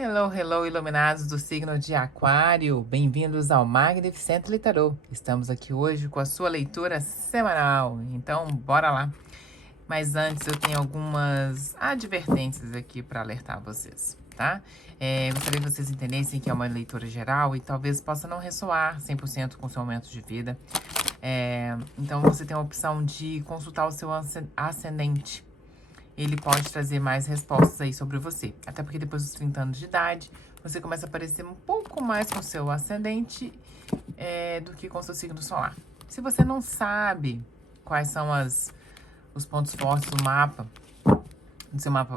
Hello, hello, iluminados do signo de Aquário. Bem-vindos ao Magnificent Tarot. Estamos aqui hoje com a sua leitura semanal. Então, bora lá. Mas antes, eu tenho algumas advertências aqui para alertar vocês, tá? Gostaria que vocês entendessem que é uma leitura geral e talvez possa não ressoar 100% com o seu momento de vida. Então, você tem a opção de consultar o seu ascendente. Ele pode trazer mais respostas aí sobre você. Até porque depois dos 30 anos de idade, você começa a parecer um pouco mais com o seu ascendente do que com o seu signo solar. Se você não sabe quais são os pontos fortes do mapa,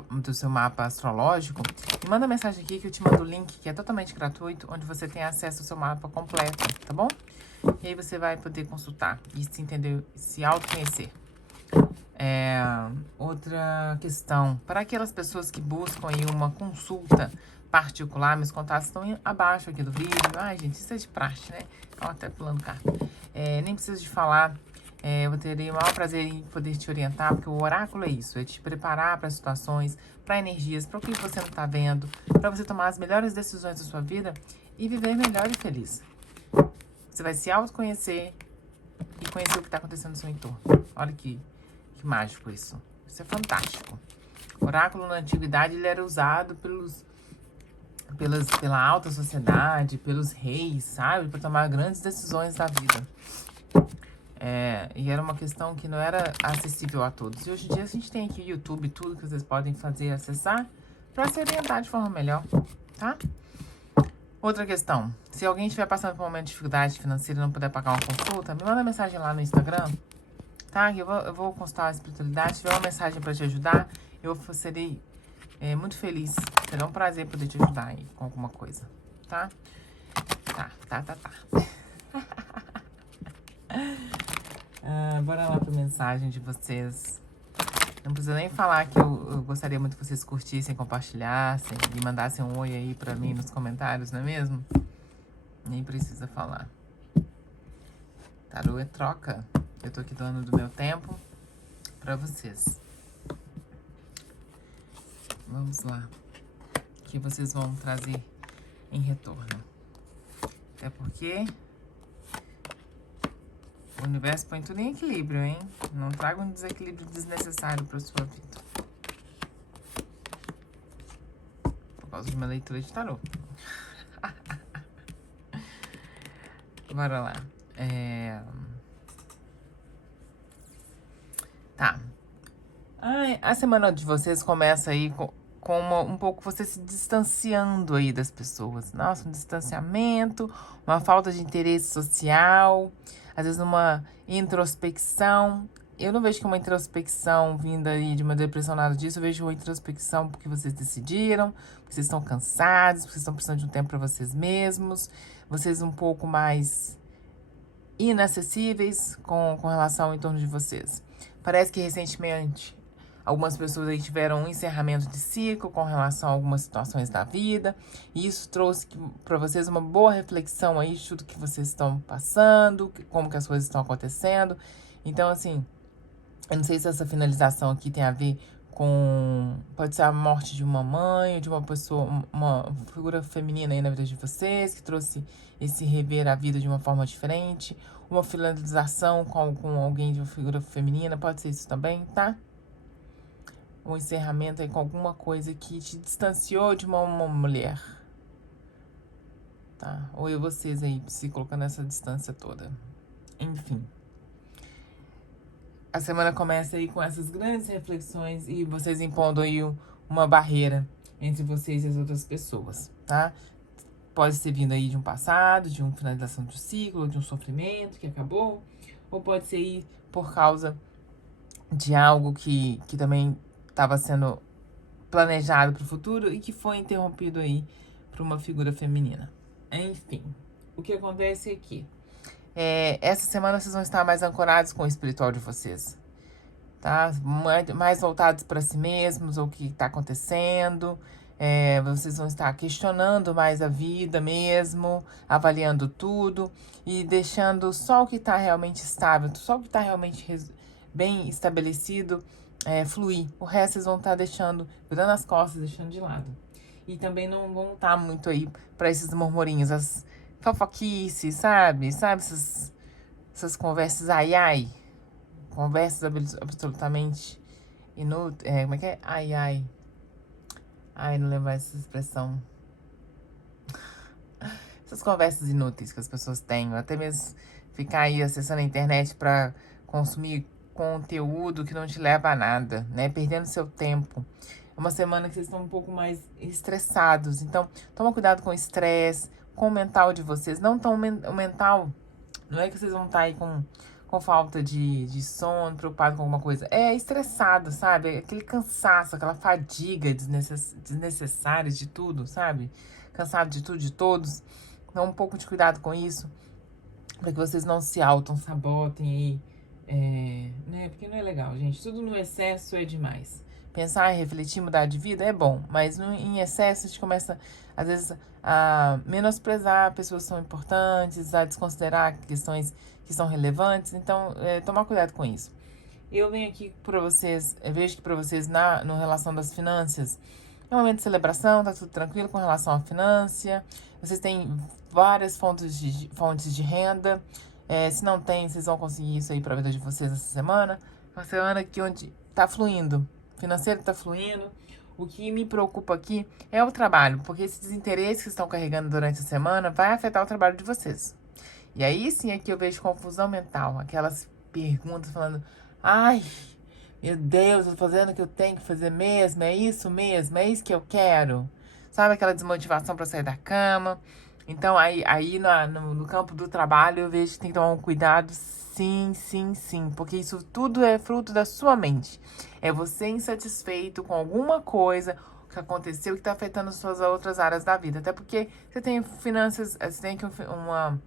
do seu mapa astrológico, me manda mensagem aqui que eu te mando o link, que é totalmente gratuito, onde você tem acesso ao seu mapa completo, tá bom? E aí você vai poder consultar e se entender, se autoconhecer. Outra questão, para aquelas pessoas que buscam aí uma consulta particular, meus contatos estão abaixo aqui do vídeo. Ai, gente, isso é de praxe, né? Ó, até pulando carta. Nem preciso de falar. Eu teria o maior prazer em poder te orientar, porque o oráculo é isso, é te preparar para situações, para energias, para o que você não está vendo, para você tomar as melhores decisões da sua vida e viver melhor e feliz. Você vai se autoconhecer e conhecer o que está acontecendo no seu entorno. Olha que mágico isso. Isso é fantástico. O oráculo na antiguidade ele era usado pela alta sociedade, pelos reis, sabe? Para tomar grandes decisões da vida. E era uma questão que não era acessível a todos. E hoje em dia a gente tem aqui o YouTube, tudo que vocês podem fazer e acessar para se orientar de forma melhor, tá? Outra questão. Se alguém estiver passando por um momento de dificuldade financeira e não puder pagar uma consulta, me manda mensagem lá no Instagram, tá? Eu vou consultar a espiritualidade. Se tiver uma mensagem para te ajudar, eu serei muito feliz. Será um prazer poder te ajudar aí com alguma coisa, tá? Tá. Bora lá pra mensagem de vocês. Não precisa nem falar que eu gostaria muito que vocês curtissem, compartilhassem e mandassem um oi aí pra mim nos comentários, não é mesmo? Nem precisa falar. Tarô é troca. Eu tô aqui doando do meu tempo pra vocês. Vamos lá. O que vocês vão trazer em retorno. Até porque o universo põe tudo em equilíbrio, hein? Não traga um desequilíbrio desnecessário pra sua vida. Por causa de uma leitura de tarô. Bora lá. Tá. A semana de vocês começa aí com um pouco você se distanciando aí das pessoas. Nossa, um distanciamento, uma falta de interesse social, às vezes uma introspecção. Eu não vejo que uma introspecção vinda aí de uma depressão, nada disso. Eu vejo uma introspecção porque vocês decidiram, porque vocês estão cansados, porque vocês estão precisando de um tempo para vocês mesmos. Vocês um pouco mais inacessíveis com relação ao entorno de vocês. Parece que recentemente algumas pessoas aí tiveram um encerramento de ciclo com relação a algumas situações da vida. E isso trouxe para vocês uma boa reflexão aí de tudo que vocês estão passando, como que as coisas estão acontecendo. Então, assim, eu não sei se essa finalização aqui tem a ver com... Pode ser a morte de uma mãe, de uma pessoa, uma figura feminina aí na vida de vocês, que trouxe esse rever a vida de uma forma diferente. Uma finalização com alguém de uma figura feminina, pode ser isso também, tá? Um encerramento aí com alguma coisa que te distanciou de uma mulher, tá? Ou vocês aí se colocando nessa distância toda. Enfim. A semana começa aí com essas grandes reflexões e vocês impondo aí uma barreira entre vocês e as outras pessoas, tá? Pode ser vindo aí de um passado, de uma finalização de um ciclo, de um sofrimento que acabou, ou pode ser aí por causa de algo que também estava sendo planejado para o futuro e que foi interrompido aí por uma figura feminina. Enfim, o que acontece é que essa semana vocês vão estar mais ancorados com o espiritual de vocês, tá? Mais voltados para si mesmos, ou o que está acontecendo. Vocês vão estar questionando mais a vida mesmo, avaliando tudo e deixando só o que está realmente estável, só o que está realmente bem estabelecido fluir. O resto vocês vão estar deixando, virando as costas, deixando de lado. E também não vão estar muito aí para esses murmurinhos, as fofoquices, sabe? Sabe essas conversas ai ai? Conversas absolutamente inúteis. Como é que é? Ai ai. Ai, não lembro essa expressão. Essas conversas inúteis que as pessoas têm, ou até mesmo ficar aí acessando a internet para consumir conteúdo que não te leva a nada, né? Perdendo seu tempo. É uma semana que vocês estão um pouco mais estressados, então toma cuidado com o estresse, com o mental de vocês. Não tão o mental, não é que vocês vão estar aí com falta de sono, preocupado com alguma coisa. É estressado, sabe? É aquele cansaço, aquela fadiga desnecessária de tudo, sabe? Cansado de tudo, de todos. Então, um pouco de cuidado com isso, para que vocês não se auto-sabotem aí, né? Porque não é legal, gente. Tudo no excesso é demais. Pensar, refletir, mudar de vida é bom, mas em excesso a gente começa, às vezes, a menosprezar pessoas que são importantes, a desconsiderar questões que são relevantes. Então, tomar cuidado com isso. Eu venho aqui para vocês, eu vejo que para vocês, no relação das finanças, é um momento de celebração, tá tudo tranquilo com relação à finança. Vocês têm várias fontes de renda. Se não tem, vocês vão conseguir isso aí para a vida de vocês essa semana. Uma semana que onde tá fluindo, o financeiro tá fluindo. O que me preocupa aqui é o trabalho, porque esses desinteresses que estão carregando durante a semana vai afetar o trabalho de vocês. E aí sim aqui eu vejo confusão mental, aquelas perguntas falando, ai, meu Deus, eu tô fazendo o que eu tenho que fazer mesmo, é isso mesmo, é isso que eu quero. Sabe aquela desmotivação para sair da cama? Então aí no campo do trabalho eu vejo que tem que tomar um cuidado, sim, sim, sim, porque isso tudo é fruto da sua mente. É você insatisfeito com alguma coisa que aconteceu que tá afetando as suas outras áreas da vida. Até porque você tem finanças, você tem que uma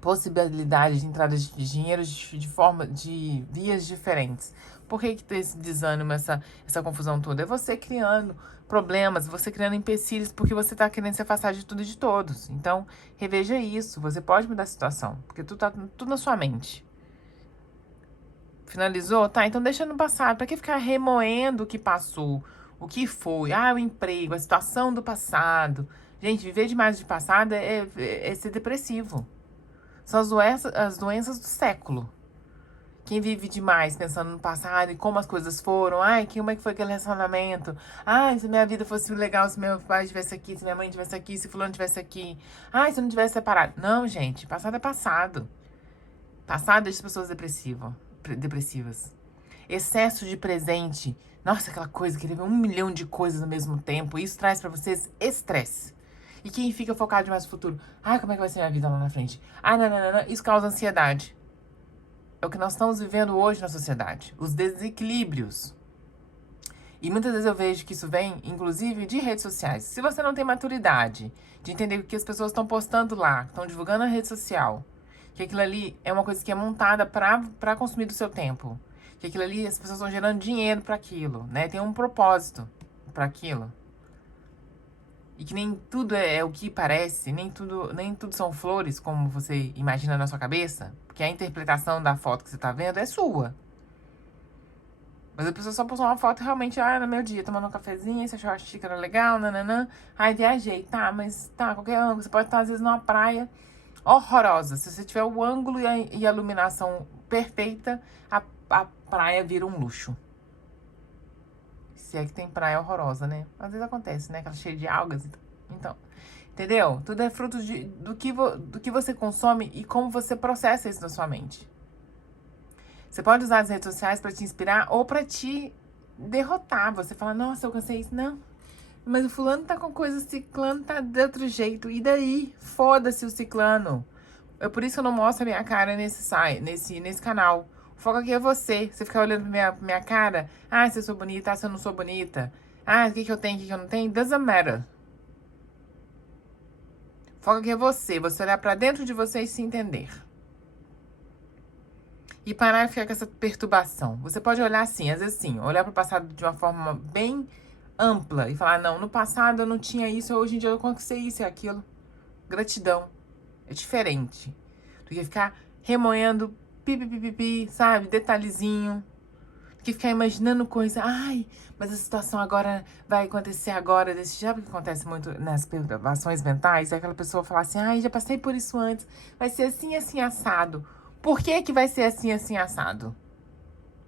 possibilidade de entrada de dinheiro de vias diferentes. Por que tem esse desânimo, essa confusão toda? É você criando problemas, você criando empecilhos, porque você tá querendo se afastar de tudo e de todos. Então, reveja isso. Você pode mudar a situação, porque tudo tá tudo na sua mente. Finalizou? Tá, então deixa no passado. Pra que ficar remoendo o que passou? O que foi? Ah, o emprego, a situação do passado. Gente, viver demais de passado é ser depressivo. São as doenças do século. Quem vive demais pensando no passado e como as coisas foram. Ai, como é que foi aquele relacionamento? Ai, se minha vida fosse legal, se meu pai estivesse aqui, se minha mãe estivesse aqui, se fulano estivesse aqui. Ai, se eu não tivesse separado. Não, gente, passado é passado. Passado deixa as pessoas depressivas. Excesso de presente. Nossa, aquela coisa, querer ver 1 milhão de coisas ao mesmo tempo. Isso traz pra vocês estresse. E quem fica focado demais no futuro? Ai, como é que vai ser minha vida lá na frente? Ai, não. Isso causa ansiedade. É o que nós estamos vivendo hoje na sociedade. Os desequilíbrios. E muitas vezes eu vejo que isso vem, inclusive, de redes sociais. Se você não tem maturidade de entender o que as pessoas estão postando lá, estão divulgando na rede social, que aquilo ali é uma coisa que é montada para consumir do seu tempo, que aquilo ali as pessoas estão gerando dinheiro para aquilo, né? Tem um propósito para aquilo. E que nem tudo é o que parece, nem tudo são flores, como você imagina na sua cabeça, porque a interpretação da foto que você tá vendo é sua. Mas a pessoa só postou uma foto realmente, no meu dia, tomando um cafezinho, você achou a xícara legal, nananã. Ai, viajei, tá, mas tá, qualquer ângulo. Você pode estar, às vezes, numa praia horrorosa. Se você tiver o ângulo e a iluminação perfeita, a praia vira um luxo. Se é que tem praia horrorosa, né? Às vezes acontece, né? Aquela cheia de algas. Então, entendeu? Tudo é fruto do que você consome e como você processa isso na sua mente. Você pode usar as redes sociais para te inspirar ou para te derrotar. Você fala, nossa, eu cansei isso. Não. Mas o fulano tá com coisa, o ciclano tá de outro jeito. E daí? Foda-se o ciclano. É por isso que eu não mostro a minha cara nesse canal. O foco aqui é você. Você ficar olhando pra minha cara. Ah, se eu sou bonita, se eu não sou bonita. Ah, o que eu tenho, o que eu não tenho. Doesn't matter. O foco aqui é você. Você olhar pra dentro de você e se entender. E parar de ficar com essa perturbação. Você pode olhar assim, às vezes sim, olhar para o passado de uma forma bem ampla e falar, não, no passado eu não tinha isso, hoje em dia eu conquistei isso e aquilo. Gratidão. É diferente do que ficar remoendo pipi, sabe? Detalhezinho. que ficar imaginando coisa. Ai, mas a situação agora vai acontecer agora desse jeito. Que acontece muito nas perturbações mentais. É aquela pessoa falar assim, ai, já passei por isso antes. Vai ser assim, assim, assado. Por que que vai ser assim, assim, assado?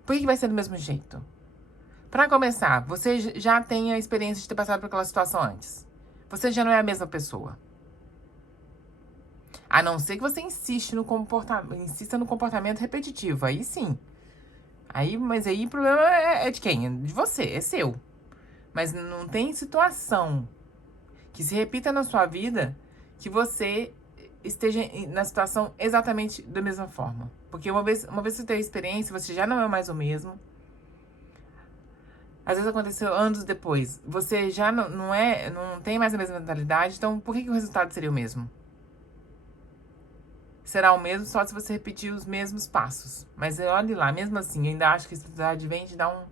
Por que vai ser do mesmo jeito? Pra começar, você já tem a experiência de ter passado por aquela situação antes. Você já não é a mesma pessoa. A não ser que você insista no comportamento repetitivo. Aí sim. Mas aí o problema é de quem? É de você, é seu. Mas não tem situação que se repita na sua vida que você esteja na situação exatamente da mesma forma. Porque uma vez você tem a experiência, você já não é mais o mesmo. Às vezes aconteceu anos depois. Você já não tem mais a mesma mentalidade. Então, por que o resultado seria o mesmo? Será o mesmo só se você repetir os mesmos passos. Mas olhe lá, mesmo assim, eu ainda acho que a espiritualidade vem te dar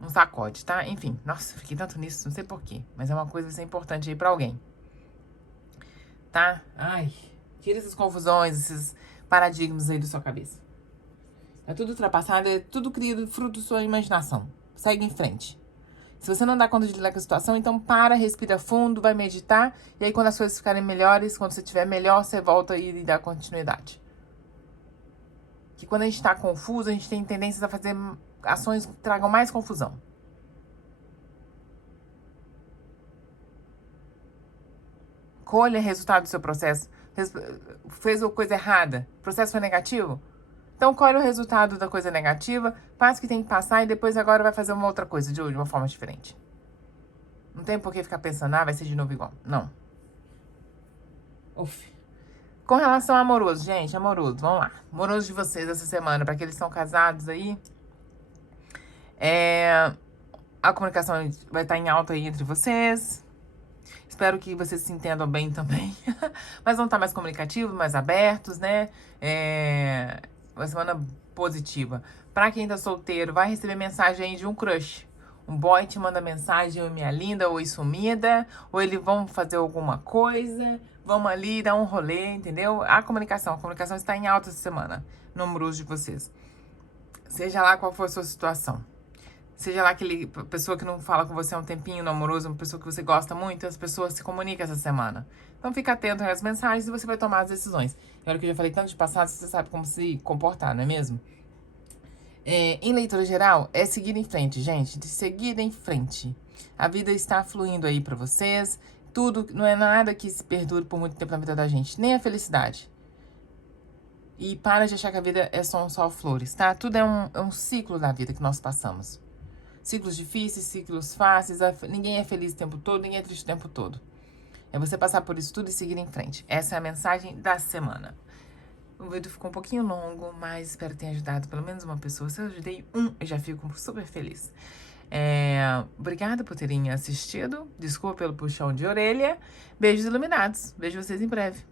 um sacode, tá? Enfim, nossa, fiquei tanto nisso, não sei porquê. Mas é uma coisa que vai ser importante aí pra alguém. Tá? Ai, tira essas confusões, esses paradigmas aí da sua cabeça. É tudo ultrapassado, é tudo criado fruto da sua imaginação. Segue em frente. Se você não dá conta de lidar com a situação, então para, respira fundo, vai meditar. E aí quando as coisas ficarem melhores, quando você estiver melhor, você volta e dá continuidade. Que quando a gente tá confuso, a gente tem tendências a fazer ações que tragam mais confusão. Colha resultado do seu processo. Fez a coisa errada, o processo foi negativo? Então colhe o resultado da coisa negativa, faz o que tem que passar e depois agora vai fazer uma outra coisa de uma forma diferente. Não tem por que ficar pensando, vai ser de novo igual. Não. Uf. Com relação ao amoroso, gente, amoroso, vamos lá. Amoroso de vocês essa semana, para aqueles que estão casados aí. A comunicação vai estar em alta aí entre vocês. Espero que vocês se entendam bem também. Mas vão estar mais comunicativos, mais abertos, né? Uma semana positiva. Pra quem tá solteiro, vai receber mensagem aí de um crush. Um boy te manda mensagem, oi minha linda, oi sumida. Ou eles vão fazer alguma coisa. Vamos ali dar um rolê, entendeu? A comunicação está em alta essa semana. No amoroso de vocês. Seja lá qual for a sua situação. Seja lá aquele pessoa que não fala com você há um tempinho no amoroso, uma pessoa que você gosta muito, as pessoas se comunicam essa semana. Então fica atento às mensagens e você vai tomar as decisões. E olha que eu já falei tanto de passado, você sabe como se comportar, não é mesmo? Em leitura geral, é seguir em frente, gente. De seguir em frente. A vida está fluindo aí pra vocês. Tudo, não é nada que se perdure por muito tempo na vida da gente. Nem a felicidade. E para de achar que a vida são só flores, tá? Tudo é um ciclo da vida que nós passamos. Ciclos difíceis, ciclos fáceis. Ninguém é feliz o tempo todo, ninguém é triste o tempo todo. É você passar por isso tudo e seguir em frente. Essa é a mensagem da semana. O vídeo ficou um pouquinho longo, mas espero ter ajudado pelo menos uma pessoa. Se eu ajudei eu já fico super feliz. Obrigada por terem assistido. Desculpa pelo puxão de orelha. Beijos iluminados. Vejo vocês em breve.